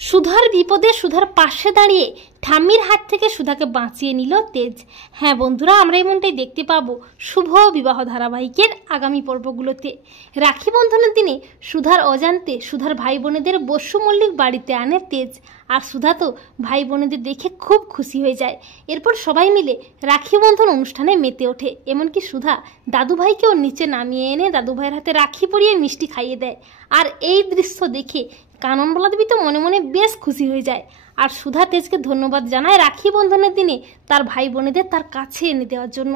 সুধার বিপদে সুধার পাশে দাঁড়িয়ে ঠাম্মির হাত থেকে সুধাকে বাঁচিয়ে নিল তেজ। হ্যাঁ বন্ধুরা, আমরা এমনটাই দেখতে পাবো শুভ বিবাহ ধারাবাহিকের আগামী পর্বগুলোতে। রাখি বন্ধনের দিনে সুধার অজান্তে সুধার ভাই বোনেদের বসু মল্লিক বাড়িতে আনে তেজ, আর সুধা তো ভাই বোনেদের দেখে খুব খুশি হয়ে যায়। এরপর সবাই মিলে রাখি বন্ধন অনুষ্ঠানে মেতে ওঠে। এমনকি সুধা দাদুভাইকেও নিচে নামিয়ে এনে দাদুভাইয়ের হাতে রাখি পরিয়ে মিষ্টি খাইয়ে দেয়। আর এই দৃশ্য দেখে কাননবালা দেবী তো মনে মনে বেশ খুশি হয়ে যায়। আর সুধা তেজকে ধন্যবাদ জানায় রাখি বন্ধনের দিনে তার ভাই বোনেদের তার কাছে এনে দেওয়ার জন্য।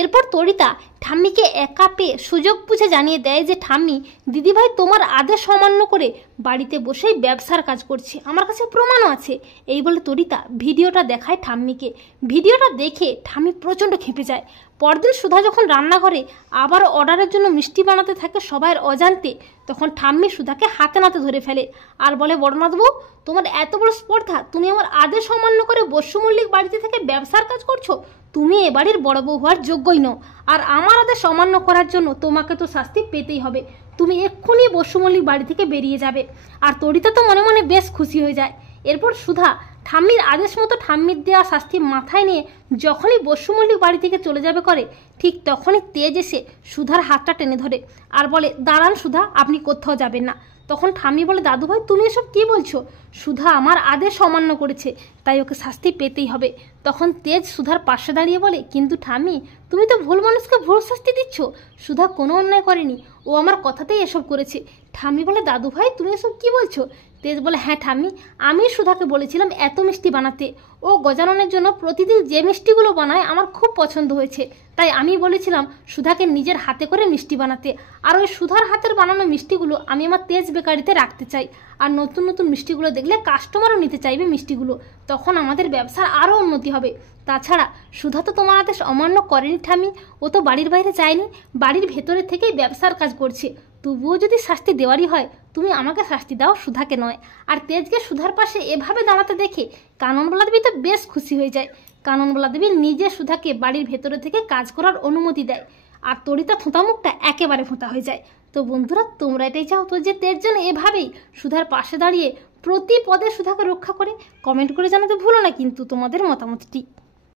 এরপর তরিতা ঠাম্মিকে একা পেয়ে সুযোগ বুঝে জানিয়ে দেয় যে ঠাম্মি, দিদিভাই তোমার আদেশ অমান্য করে বাড়িতে বসেই ব্যবসার কাজ করছে, আমার কাছে প্রমাণও আছে। এই বলে তরিতা ভিডিওটা দেখায় ঠাম্মিকে। ভিডিওটা দেখে ঠাম্মি প্রচণ্ড খেপে যায়। পরদিন সুধা যখন রান্নাঘরে আবার অর্ডারের জন্য মিষ্টি বানাতে থাকে সবাইয়ের অজান্তে, তখন ঠাম্মি সুধাকে হাতে নাতে ধরে ফেলে আর বলে, বড়নাথবাবু তোমার এত বড় স্পর্ধা, তুমি আমার আদেশ অমান্য করে বসু মল্লিক বাড়িতে থেকে ব্যবসার কাজ করছো। তুমি এ বাড়ির বড় বউ হওয়ার যোগ্যই নও, আর আমার আদেশ অমান্য করার জন্য তোমাকে তো শাস্তি পেতেই হবে। তুমি এক্ষুনি বসু মল্লিক বাড়ি থেকে বেরিয়ে যাবে। আর তরিতা তো মনে মনে বেশ খুশি হয়ে যায়। এরপর সুধা ঠাম্মির আদেশ মতো ঠাম্মির দেওয়া শাস্তি মাথায় নিয়ে যখনই বসু মল্লিক বাড়ি থেকে চলে যাবে করে, ঠিক তখনই তেজ এসে সুধার হাতটা টেনে ধরে আর বলে, দাঁড়ান সুধা, আপনি কোথাও যাবেন না। তখন ঠাম্মি বলে, দাদুভাই তুমি এসব কি বলছো? সুধা আমার আদেশ অমান্য করেছে, তাই ওকে শাস্তি পেতেই হবে। তখন তেজ সুধার পাশে দাঁড়িয়ে বলে, কিন্তু ঠাম্মি তুমি তো ভুল মানুষকে ভুল শাস্তি দিচ্ছ। সুধা কোনো অন্যায় করেনি, ও আমার কথাতেই এসব করেছে। ঠাম্মি বলে, দাদুভাই তুমি এসব কি বলছো? তেজ বলে, হ্যাঁ ঠাম্মি, আমি সুধাকে বলেছিলাম এত মিষ্টি বানাতে। ও গজাননের জন্য প্রতিদিন যে মিষ্টিগুলো বানায় আমার খুব পছন্দ হয়েছে, তাই আমি বলেছিলাম সুধাকে নিজের হাতে করে মিষ্টি বানাতে। আর ওই সুধার হাতের বানানো মিষ্টিগুলো আমি আমার তেজ বেকারিতে রাখতে চাই। আর নতুন নতুন মিষ্টিগুলো দেখলে কাস্টমারও নিতে চাইবে মিষ্টিগুলো, তখন আমাদের ব্যবসার আরও উন্নতি হবে। তাছাড়া সুধা তো তোমার আদেশ অমান্য করেনি ঠাম্মি, ও তো বাড়ির বাইরে যায়নি, বাড়ির ভেতরে থেকেই ব্যবসার কাজ করছে। তবুও যদি শাস্তি দেওয়ারই হয়, তুমি আমাকে শাস্তি দাও, সুধাকে নয়। আর তেজকে সুধার পাশে এভাবে দাঁড়াতে দেখে কাননবালা দেবী তো বেশ খুশি হয়ে যায়। কাননবালা দেবী নিজে সুধাকে বাড়ির ভেতরে থেকে কাজ করার অনুমতি দেয়। আর তরিতা থোঁতা মুখটা একেবারে ফোঁতা হয়ে যায়। তো বন্ধুরা, তোমরা এটাই চাও তো যে তেজ যেন এভাবেই সুধার পাশে দাঁড়িয়ে প্রতি পদে সুধাকে রক্ষা করে? কমেন্ট করে জানাতে ভুলো না কিন্তু তোমাদের মতামতটি।